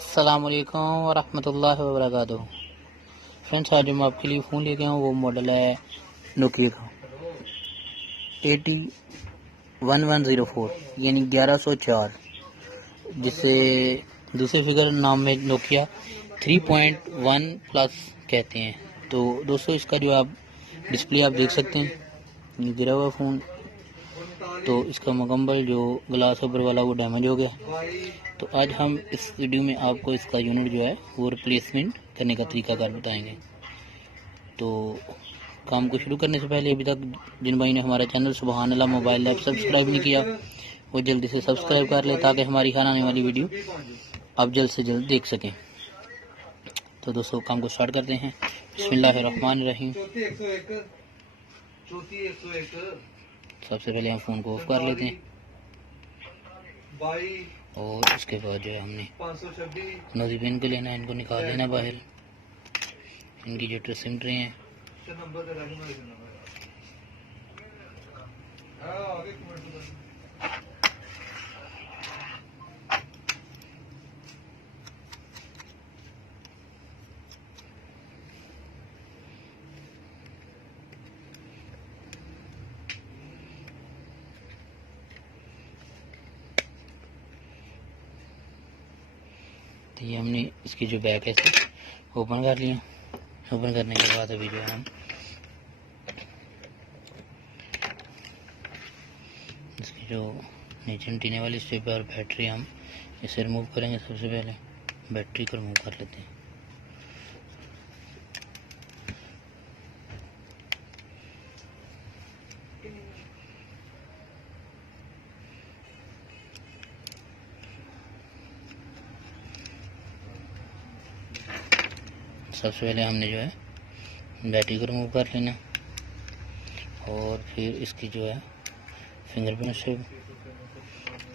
अस्सलाम वालेकुम वरहमतुल्लाहि वबरकातुहू। फ्रेंड्स, आज हम आपके लिए फ़ोन लेके आए वो मॉडल है नोकिया का 801104 यानी 1104, जिसे दूसरे फिगर नाम में नोकिया 3.1 प्लस कहते हैं। तो दोस्तों, इसका जो आप डिस्प्ले आप देख सकते हैं, ये गिरा हुआ फ़ोन, तो इसका मुकम्मल जो ग्लास ऊपर वाला वो डैमेज हो गया। तो आज हम इस वीडियो में आपको इसका यूनिट जो है वो रिप्लेसमेंट करने का तरीकाकार बताएंगे। तो काम को शुरू करने से पहले अभी तक जिन भाई ने हमारा चैनल सुबहान अल्लाह मोबाइल ऐप सब्सक्राइब नहीं किया, वो जल्दी से सब्सक्राइब कर ले ताकि हमारी हर आने वाली वीडियो आप जल्द से जल्द देख सकें। तो दोस्तों, काम को स्टार्ट करते हैं। बिस्मिल्लाहिर्रहमानिर्रहीम। सबसे पहले हम फ़ोन को ऑफ कर लेते हैं और उसके बाद जो है हमने नोजी पिन को लेना है, इनको निकाल लेना बाहर। इनकी जो ट्रेसिंग ट्रे हैं तो ये हमने इसकी जो बैक है इसे ओपन कर लिया। ओपन करने के बाद अभी जो है हम इसकी जो नीचे टीने वाली स्ट्रिप है और बैटरी हम इसे रिमूव करेंगे। सबसे पहले बैटरी को रिमूव कर लेते हैं। सबसे पहले हमने जो है बैटरी को रिमूव कर लेना और फिर इसकी जो है फिंगरप्रिंट से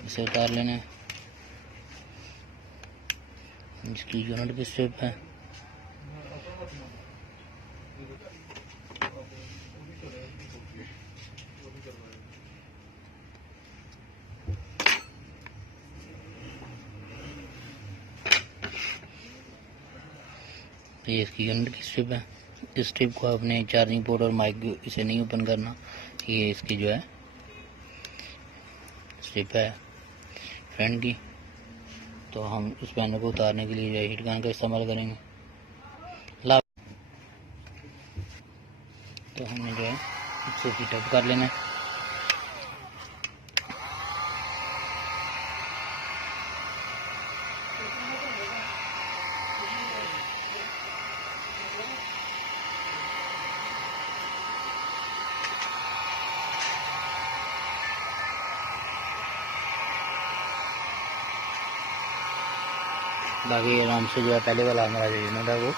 इसे उतार लेना है। इसकी यूनिट की स्ट्रिप है, तो ये इसकी यूनिट की स्ट्रिप है। इस स्ट्रिप को अपने चार्जिंग पोर्ट और माइक इसे नहीं ओपन करना। ये इसकी जो है स्ट्रिप है फ्रंट की। तो हम इस पैनल को उतारने के लिए जो है हीट गन का इस्तेमाल करेंगे। तो हमने जो है इसको हीट अप कर लेना है। ताकि आराम से जो है पहले वाला हमारा जो यूनिट है वो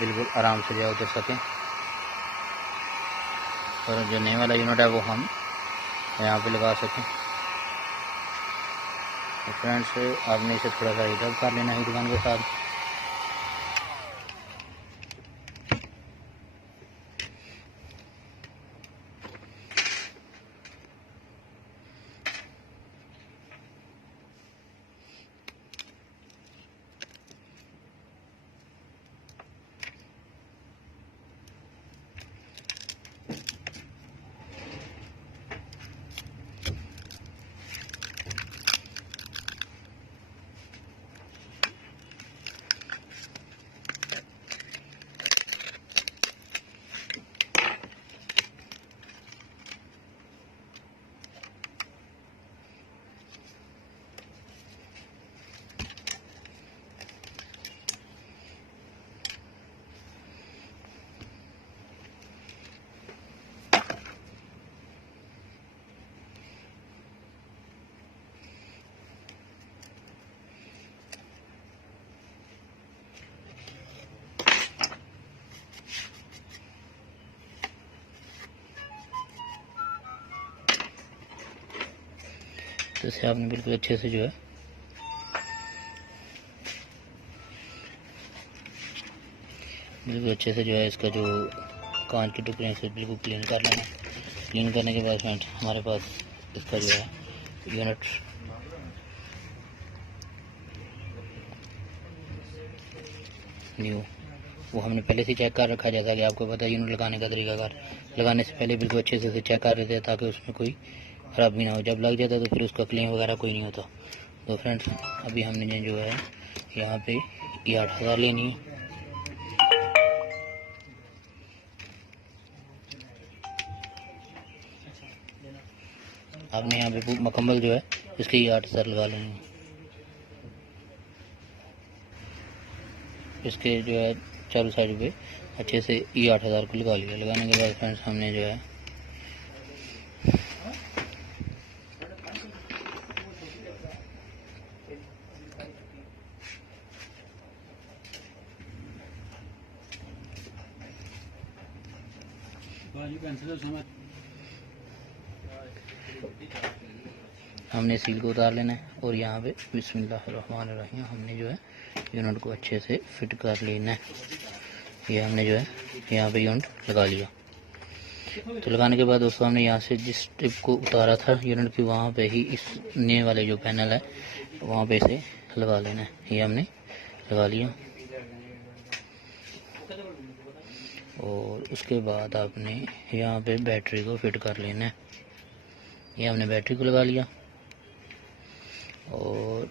बिल्कुल आराम से जो है उतर सके और जो नए वाला यूनिट है वो हम यहाँ पे लगा सकें। तो फ्रेंड्स, आपने इसे थोड़ा सा हीट अप कर लेना हीट गन के साथ। तो इसे आपने बिल्कुल अच्छे से जो है इसका जो कांच के टुकड़े से बिल्कुल क्लीन कर लेना। क्लीन करने के बाद फ्रेंड्स, हमारे पास इसका जो है यूनिट न्यू, वो हमने पहले से चेक कर रखा, जैसा कि आपको पता है यूनिट लगाने का तरीकाकार। लगाने से पहले बिल्कुल अच्छे से चेक कर रहे थे ताकि उसमें कोई ख़राबी ना हो। जब लग जाता तो फिर उसका क्लेम वगैरह कोई नहीं होता। तो फ्रेंड्स अभी हमने जो है यहाँ पे ये 8000 लेनी है। आपने यहाँ पे मुकम्मल जो है इसके ये 8000 लगा लेनी है। इसके जो है चारों साइड पे अच्छे से ये 8000 को लगा लिया। लगाने के बाद फ्रेंड्स हमने जो है हमने सील को उतार लेना है और यहाँ पे बिस्मिल्लाहिर्रहमानिर्रहीम हमने जो है यूनिट को अच्छे से फिट कर लेना है। ये हमने जो है यहाँ पे यूनिट लगा लिया। तो लगाने के बाद दोस्तों हमने यहाँ से जिस टिप को उतारा था यूनिट की, वहाँ पे ही इस नए वाले जो पैनल है वहाँ पे इसे लगा लेना है। ये हमने लगा लिया और उसके बाद आपने यहाँ पे बैटरी को फिट कर लेना है। ये हमने बैटरी को लगा लिया और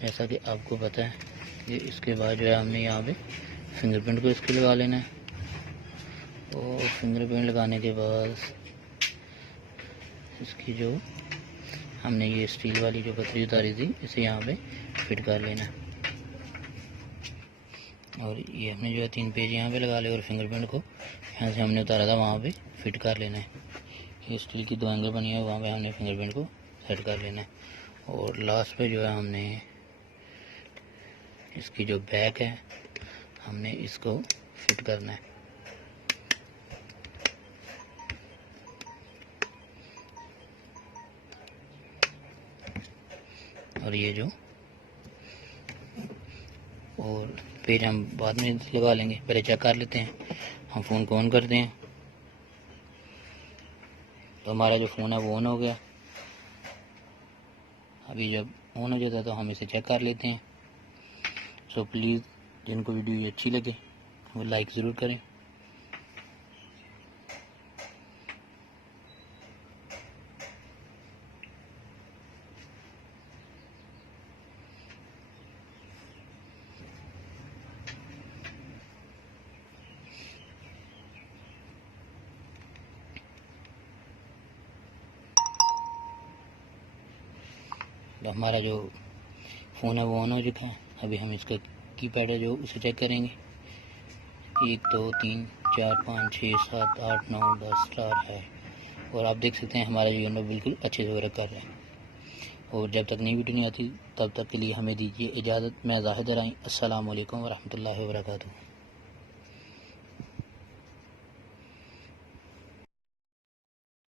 जैसा कि आपको पता है कि इसके बाद जो है हमने यहाँ पे फिंगरप्रिंट को इसके लगा लेना है। और फिंगरप्रिंट लगाने के बाद इसकी जो हमने ये स्टील वाली जो पतली उतारी थी इसे यहाँ पे फिट कर लेना है। और ये हमने जो है 3 पेज यहाँ पे लगा लिया और फिंगरप्रिंट को यहाँ से हमने उतारा था वहाँ पे फिट कर लेना है। ये स्टील की 2 एंगल बनी है, वहाँ पे हमने फिंगरप्रिंट को सेट कर लेना है। और लास्ट पे जो है हमने इसकी जो बैक है हमने इसको फिट करना है। और ये जो और पेज हम बाद में लगा लेंगे, पहले चेक कर लेते हैं। हम फ़ोन को ऑन करते हैं तो हमारा जो फ़ोन है वो ऑन हो गया। अभी जब ऑन हो जाता है तो हम इसे चेक कर लेते हैं। सो प्लीज़ जिनको वीडियो अच्छी लगे वो लाइक ज़रूर करें। तो हमारा जो फ़ोन है वो ऑन हो चुका है। अभी हम इसका कीपैड है जो उसे चेक करेंगे। 1 2 3 4 5 6 7 8 9 10 स्टार है। और आप देख सकते हैं हमारा जो यूनिट बिल्कुल अच्छे से वर्क कर रहे हैं। और जब तक नई वीडियो नहीं आती तब तक के लिए हमें दीजिए इजाज़त। मैं ज़ाहिद राई। अस्सलाम वालेकुम व रहमतुल्लाहि व बरकातुहू।